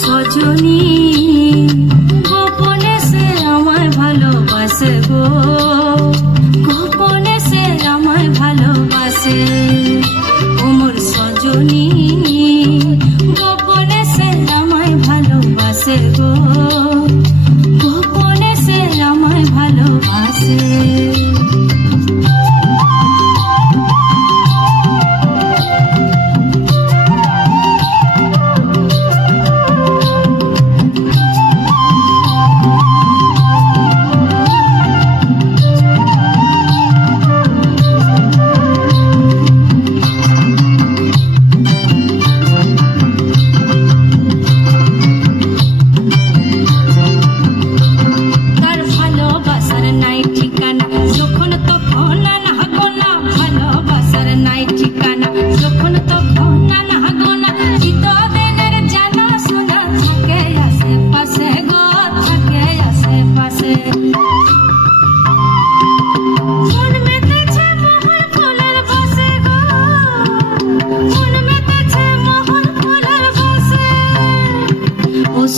সজনী গোপনে সে আমায় ভালোবাসে গো, গোপনে সে আমায় ভালোবাসে। ওমর সজনী গোপনে সে আমায় ভালোবাসে গো, গোপনে সে আমায় ভালোবাসে।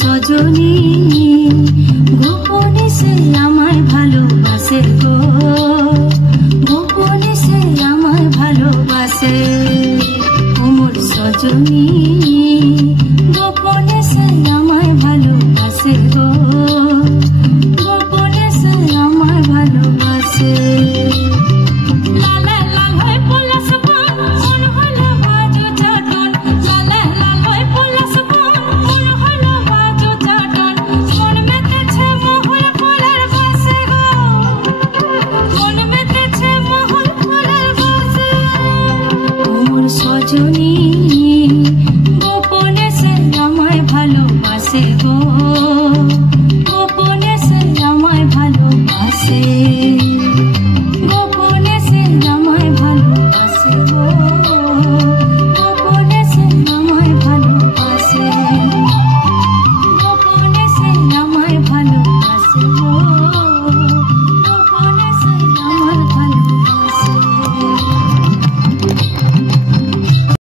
সজনী গোপনে সে আমায় ভালোবাসে গো, গোপনে সে আমায় ভালোবাসে। ওমর সজনী গোপনে সে আমায় ভালোবাসে গো, গোপনে সে আমায় ভালোবাসে। সজনী